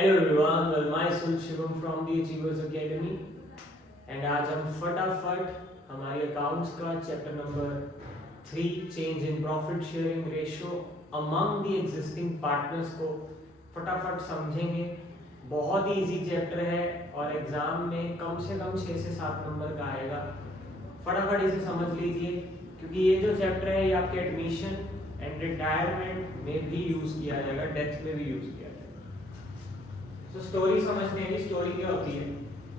Hello everyone, well my self Shivam from the achievers academy and आज हम फटाफट हमारे अकाउंट्स का chapter number 3 change in profit sharing ratio among the existing partners को फटाफट समझेंगे। बहुत ही इजी चैप्टर है और एग्जाम में कम से कम 6 से 7 नंबर का आएगा। फटाफट इसे समझ लीजिए क्योंकि ये जो चैप्टर है ये आपके एडमिशन एंड रिटायरमेंट में भी यूज किया जाएगा, डेथ में भी यूज किया जाएगा। तो स्टोरी समझते हैं। स्टोरी क्या होती है,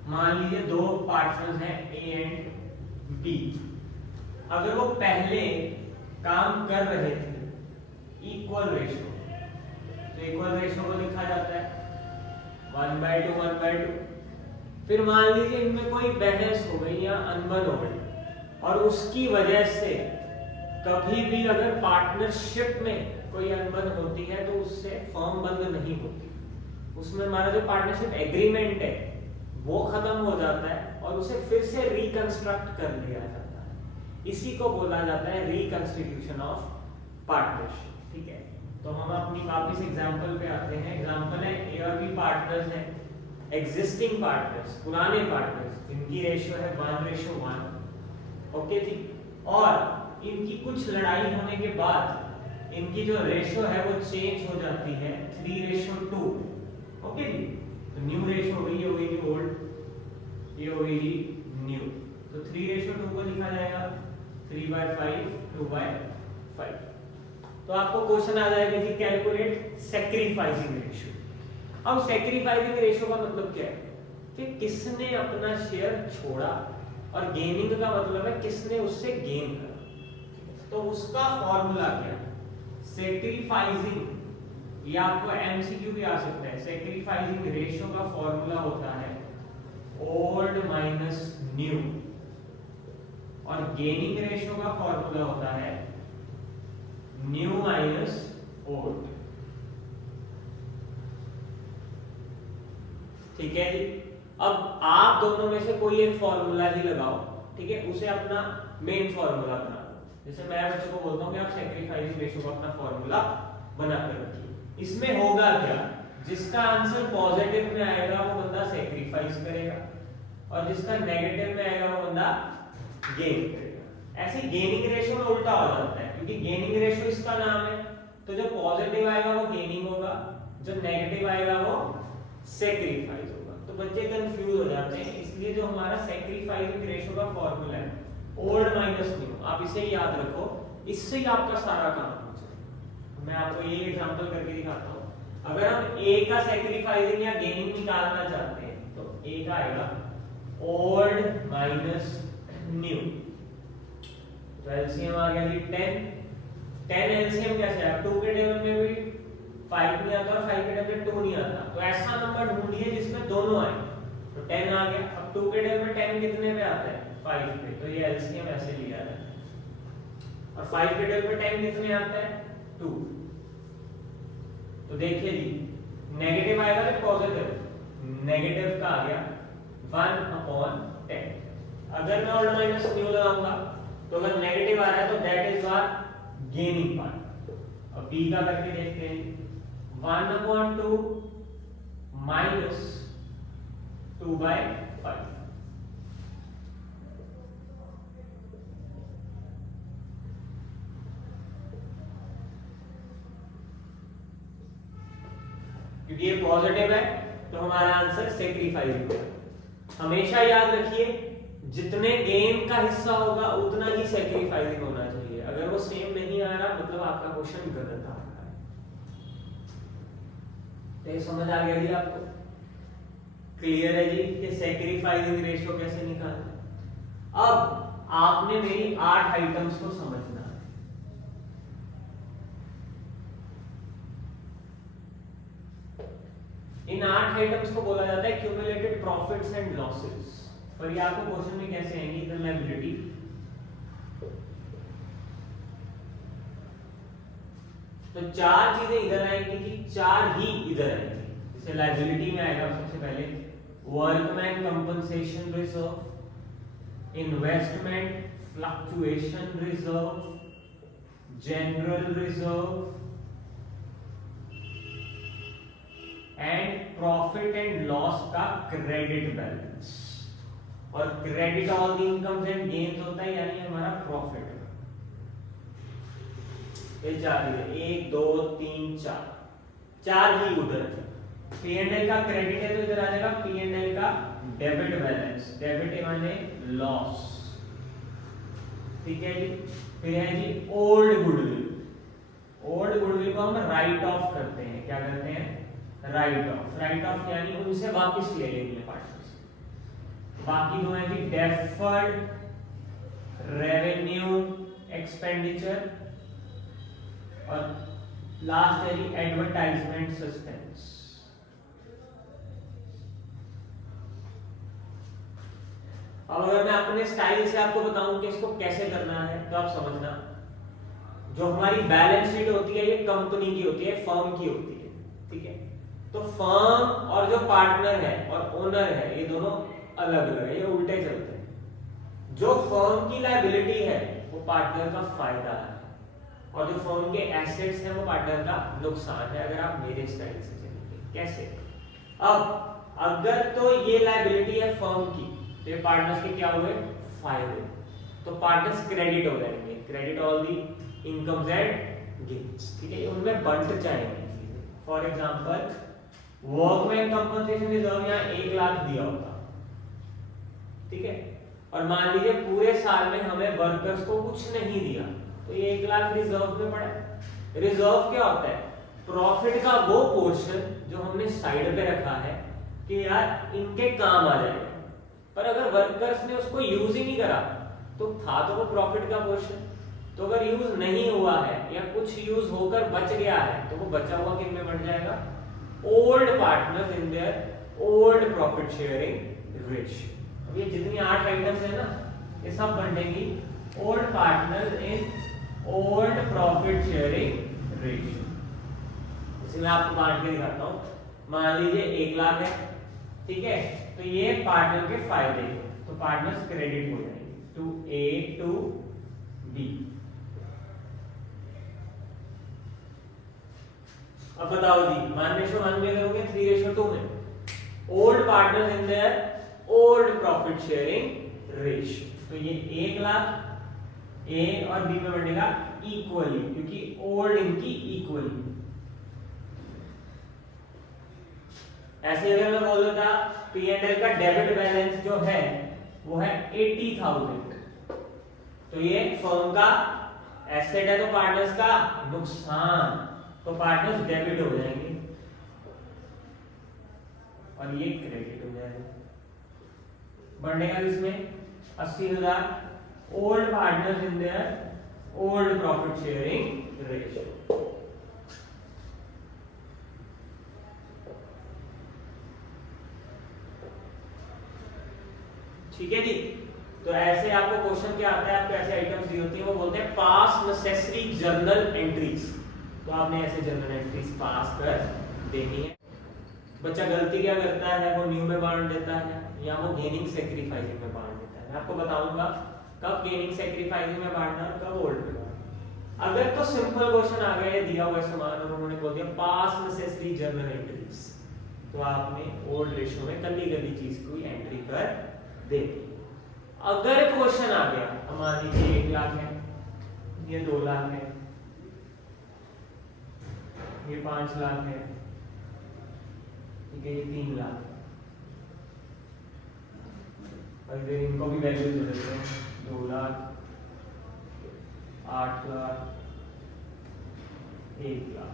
मान लीजिए दो पार्टनर्स हैं ए एंड बी। अगर वो पहले काम कर रहे थे इक्वल रेशो, तो इक्वल रेशो को लिखा जाता है 1/2 1/2। फिर मान लीजिए इनमें कोई बहस हो गई या अनबन हो गई और उसकी वजह से कभी भी अगर पार्टनरशिप में कोई अनबन होती है तो उससे फर्म बंद नहीं होती। उसमें हमारा जो पार्टनरशिप एग्रीमेंट है वो खत्म हो जाता है और उसे फिर से रिकंस्ट्रक्ट कर लिया जाता है। इसी को बोला जाता है रिकंस्टिट्यूशन ऑफ पार्टनरशिप। ठीक है, तो हम अपनी वापस एग्जांपल पे आते हैं। एग्जांपल है ए और बी पार्टनर्स हैं, एग्जिस्टिंग पार्टनर्स, पुराने पार्टनर्स, इनकी रेशियो है 1:1। ओके जी, और इनकी कुछ लड़ाई होने के बाद इनकी जो रेशियो है वो चेंज हो जाती है 3:2। ओके जी, तो न्यू रेशियो हो गई, ये हो गई ओल्ड, ये हो गई न्यू। तो 3:2 को लिखा जाएगा 3/5 2/5। तो आपको क्वेश्चन आ जाएगा कि कैलकुलेट सैक्रिफाइसिंग रेशियो। अब सैक्रिफाइसिंग रेशियो का मतलब क्या है कि किसने अपना शेयर छोड़ा और गेनिंग का मतलब है किसने उससे गेन करा। तो उसका फॉर्मूला क्या है, सैक्रिफाइसिंग, ये आपको एमसीक्यू भी आ सकता है। सैक्रिफाइसिंग रेशियो का फॉर्मूला होता है ओल्ड माइनस न्यू और गेनिंग रेशियो का फॉर्मूला होता है न्यू माइनस ओल्ड। ठीक है जी, अब आप दोनों में से कोई एक फॉर्मूला ही लगाओ, ठीक है, उसे अपना मेन फॉर्मूला बना लो। जैसे मैं बच्चों को बोलता हूं कि आप सैक्रिफाइसिंग रेशियो का अपना फॉर्मूला बनाकर रखिए। इसमें होगा क्या, जिसका आंसर पॉजिटिव में आएगा वो बंदा सैक्रिफाइस करेगा और जिसका नेगेटिव में आएगा वो बंदा गेन करेगा। ऐसे गेनिंग रेशियो में उल्टा हो जाता है क्योंकि गेनिंग रेशियो इसका नाम है, तो जो पॉजिटिव आएगा वो गेनिंग होगा, जो नेगेटिव आएगा वो सैक्रिफाइस होगा। तो बच्चे कंफ्यूज हो जाते हैं, इसलिए जो हमारा सैक्रिफाइसिंग रेशियो का फॉर्मूला है ओल्ड माइनस न्यू, आप इसे याद रखो, इससे ही आपका सारा काम हो जाएगा। मैं आपको ये एग्जांपल करके दिखाता हूँ। अगर हम ए का सैक्रिफाइसिंग या गेनिंग निकालना चाहते हैं तो ए का आएगा ओल्ड माइनस न्यू, तो एलसीएम आ गया जी 10 एलसीएम कैसे आया, 2 के टेबल में भी 5 नहीं आता और 5 के टेबल में 2 नहीं आता, तो ऐसा नंबर ढूंढिए जिसमें दोनों आए। तो 10 आ गया। अब 2 के टेबल में 10 कितने पे आता है, 5 पे, तो ये एलसीएम ऐसे लिया है। और 5 के टेबल में 10 कितने आता है, 2। तो देखिए जी, नेगेटिव आएगा तो पॉजिटिव, नेगेटिव का आ गया 1/10। अगर मैं ओल्ड माइनस न्यू लगाऊंगा तो अगर नेगेटिव आ रहा है तो that is our gaining part. अब बी का करके देखते हैं, 1/2 माइनस 2/5। क्योंकि ये पॉजिटिव है तो हमारा आंसर सैक्रिफाइसिंग है। हमेशा याद रखिए जितने गेन का हिस्सा होगा उतना ही सैक्रिफाइसिंग होना चाहिए। अगर वो सेम नहीं आ रहा मतलब आपका क्वेश्चन गलत आ रहा है। तो ये समझ आ गया जी आपको, क्लियर है जी कि सैक्रिफाइसिंग रेशियो कैसे निकालना है। अब आपने मेरी 8 आइटम्स को समझना है। इन 8 आइटम्स को बोला जाता है क्यूमुलेटेड प्रॉफिट्स एंड लॉसेस। पर ये आपको क्वेश्चन में कैसे आएंगी, इधर लायबिलिटी, तो 4 चीजें इधर आएंगी जी, 4 ही इधर आएंगी। जैसे लायबिलिटी में आएगा सबसे पहले workman compensation reserve, investment fluctuation reserve, general reserve and profit and loss का क्रेडिट बैलेंस। और credit all the incomes and gains होता है यानी हमारा प्रॉफिट। ये चार है, 1 2 3 4, चार ही उधर है। P&L का क्रेडिट है तो इधर आ जाएगा P&L का डेबिट बैलेंस, डेबिट माने लॉस, ठीक है जी। फिर है जी ओल्ड गुडविल। ओल्ड गुडविल को हम राइट ऑफ करते हैं, क्या करते हैं, राइट ऑफ। राइट ऑफ यानी उनसे वापस ले लेंगे पार्टनर्स। बाकी दो है जी डेफर्ड रेवेन्यू एक्सपेंडिचर और लास्ट है जी एडवर्टाइजमेंट सस्पेंस। अब अगर मैं अपने स्टाइल से आपको बताऊं कि इसको कैसे करना है तो आप समझना, जो हमारी बैलेंस शीट होती है ये कंपनी की होती है, फर्म की होती है, ठीक है। तो फर्म और जो पार्टनर है और ओनर है ये दोनों अलग अलग है, ये उल्टे चलते हैं। जो फर्म की लायबिलिटी है वो पार्टनर का फायदा है और जो फर्म के एसेट्स हैं वो पार्टनर का नुकसान है, अगर आप मेरे स्टाइल से चलेंगे। कैसे? अब अगर तो ये लायबिलिटी है फर्म की तो ये पार्टनर्स के क्या हुए, फायदे। तो पार्टनर्स क्रेडिट हो जाएंगे, credit all the incomes and gains, ठीक है। उनमें बंट जाएंगे चीजें। For example workman compensation reserve यहाँ 1 लाख दिया होता, ठीक है, और मान लीजिए पूरे साल में हमें वर्कर्स को कुछ नहीं दिया तो ये 1 लाख रिजर्व में पड़ा है। रिजर्व क्या होता है, प्रॉफिट का वो पोर्शन जो हमने साइड पे रखा है कि यार इनके काम आ जाएगा, पर अगर वर्कर्स ने उसको यूज ही नहीं करा तो था तो वो प्रॉफिट का पोर्शन। तो अगर यूज नहीं हुआ है या कुछ यूज होकर बच गया है तो वो बचा हुआ किन में बढ़ जाएगा, old partners in their old profit sharing ratio. अब ये जितनी 8 आइटम्स है ना ये सब बंटेंगी old partners in old profit sharing ratio. इसे मैं आपको बांट के दिखाता हूं। मान लीजिए 1 लाख है, ठीक है, तो ये पार्टनर के फायदे हैं, तो पार्टनर्स क्रेडिट हो जाएंगे टू ए टू बी। अब बताओ जी 1:1 में करोगे 3:2 में old partners in their old profit sharing ratio. तो ये 1 लाख ए और बी में बनेगा इक्वली क्योंकि ओल्ड इनकी इक्वली। ऐसे अगर मैं बोल देता P&L का डेबिट बैलेंस जो है वो है 80,000 तो ये फर्म का एसेट है तो पार्टनर्स का नुकसान, तो पार्टनर्स डेबिट हो जाएंगे और ये क्रेडिट हो जाएगा। बढ़ेगा इसमें 80,000 old partners in their old profit sharing ratio. ठीक है जी। तो ऐसे आपको क्वेश्चन क्या आता है, आपको ऐसे आइटम्स दी होती है, वो बोलते हैं पास नेसेसरी जर्नल एंट्रीज। तो आपने ऐसे जर्नल एंट्रीज पास कर देनी है। बच्चा गलती क्या करता है, वो न्यू में बांट देता है या वो गेनिंग सैक्रिफाइसिंग में बांट देता है। मैं आपको बताऊंगा कब गेनिंग सैक्रिफाइसिंग में बांटना और कब ओल्ड में बांटना। अगर तो सिंपल क्वेश्चन आ गया दिया हुआ सामान और उन्होंने बोल दिया पास नेसेसरी जर्नल एंट्रीज, तो आपने ओल्ड रेशियो में कल्ली गली चीज को एंट्री कर देनी। अगर क्वेश्चन आ गया मान लीजिए 1 लाख है, ये 2 लाख है, ये 5 लाख है, ठीक है, ये 3 लाख है, और इधर इनको भी वैल्यू दे देते हैं 2 लाख, 8 लाख, 1 लाख,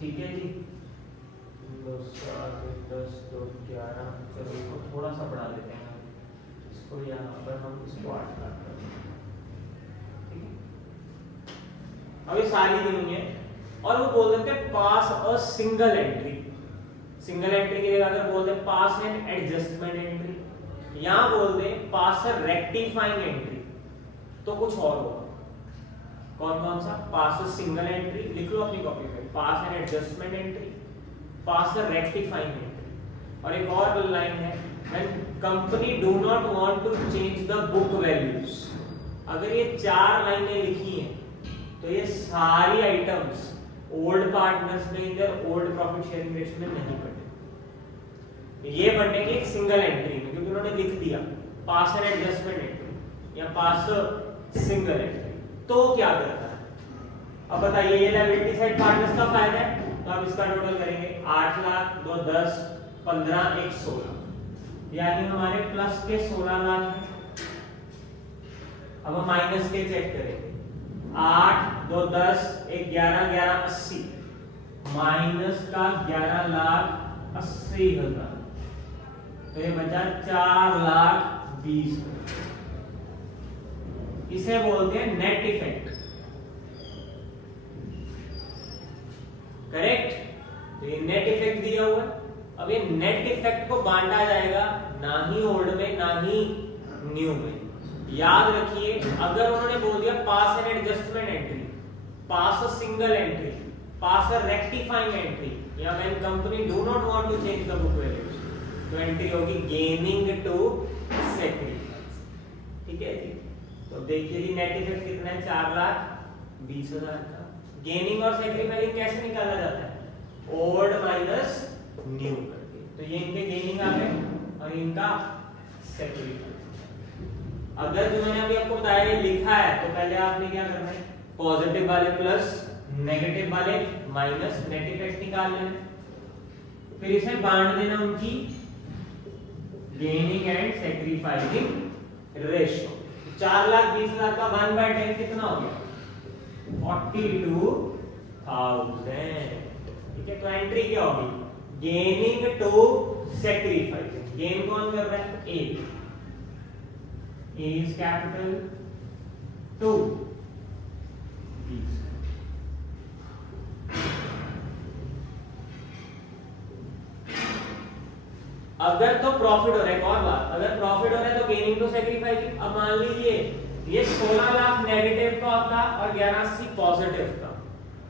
ठीक है जी। 10 10 2 11, चलो इसको थोड़ा सा बढ़ा देते हैं, इसको यहाँ पर हम इसको 8 लाख कर देंगे, ठीक है। अब ये सारी दी हुई है और वो बोल देते हैं pass a single entry. Single entry की जगह अगर बोल दे पास एन एडजस्टमेंट एंट्री, यहाँ बोल दे पास अ रेक्टिफाइंग एंट्री, तो कुछ और होगा। कौन कौन सा, पास अ सिंगल एंट्री लिख लो अपनी कॉपी में, पास an adjustment entry, pass a rectifying entry, और एक और लाइन है when company do not want to change the book values। अगर ये 4 लाइनें लिखी हैं तो ये सारी आइटम्स ओल्ड पार्टनर्स ने इधर ओल्ड प्रॉफिट शेयरिंग रेशियो में नहीं बटे, ये बटेंगे एक सिंगल एंट्री में, क्योंकि उन्होंने लिख दिया पास एंड एडजस्टमेंट एंट्री या पास सिंगल एंट्री। तो क्या करता है, अब बताइए, ये लायबिलिटी साइड पार्टनर्स का फायदा है, तो आप इसका टोटल करेंगे 8 लाख 2 10 15 1 16, यानी हमारे प्लस के 16 लाख है। अब हम माइनस के चेक करेंगे, 8 2 10 1 11 11 80, माइनस का 11 लाख 80 हजार, तो ये बचा 4 लाख 20। इसे बोलते हैं नेट इफेक्ट, करेक्ट। तो ये नेट इफेक्ट दिया हुआ है। अब ये नेट इफेक्ट को बांटा जाएगा ना ही ओल्ड में ना ही न्यू में। याद रखिए, अगर उन्होंने बोल दिया pass an adjustment entry, pass a single entry, pass a rectifying entry, या when company do not want to change the book values, तो एंट्री होगी गेनिंग टू सैक्रिफाइस। ठीक है जी। तो देखिए जी, नेट इफेक्ट कितना है, 4 लाख 20 हजार का। गेनिंग और सैक्रिफाइसिंग कैसे निकाला जाता है, ओल्ड माइनस न्यू करके। तो ये इनके गेनिंग आ गए और इनका सैक्रिफाइस। अगर जो मैंने अभी आपको बताया ये लिखा है, तो पहले आपने क्या करना है, पॉजिटिव वाले प्लस, नेगेटिव वाले माइनस, नेट इफेक्ट निकाल लेना, फिर इसे बांट देना उनकी gaining and sacrificing ratio. 4 lakh 20 हजार का 1/10 कितना हो गया, 42,000। ठीक है। तो एंट्री क्या होगी, गेनिंग टू सैक्रिफाइसिंग। गेन कौन कर रहा है, ए is capital 2 अगर तो प्रॉफिट हो रहा है, एक और बात, अगर प्रॉफिट हो रहा है तो गेनिंग टू सैक्रिफाइसिंग। अब मान लीजिए ये 16 लाख नेगेटिव का होता और 1180 पॉजिटिव का,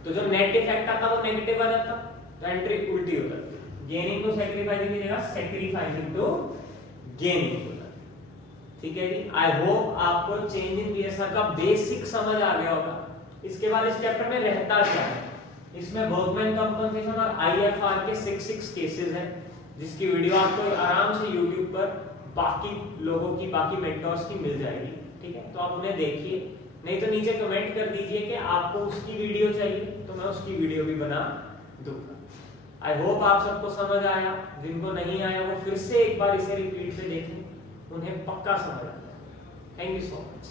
तो जो नेट इफेक्ट आता वो नेगेटिव आ जाता, तो एंट्री उल्टी हो जाती, गेनिंग टू सैक्रिफाइसिंग की जगह सैक्रिफाइसिंग टू गेनिंग। ठीक है जी। आई होप आपको चेंज इन बीएसआर का बेसिक समझ आ गया होगा। इसके बाद इस चैप्टर में रहता क्या है, इसमें वर्कमैन कंपनसेशन और आईएफआर के 6 केसेस हैं, जिसकी वीडियो आपको आराम से YouTube पर बाकी लोगों की, बाकी मेंटर्स की मिल जाएगी। ठीक है, तो आप उन्हें देखिए, नहीं तो नीचे कमेंट कर दीजिए कि आपको उसकी वीडियो चाहिए, तो मैं उसकी वीडियो भी बना दूंगा। आई होप आप सबको समझ आया, जिनको नहीं आया वो फिर से एक बार इसे रिपीट पे देखें, उन्हें पक्का समझ आ जाए। Thank you so much.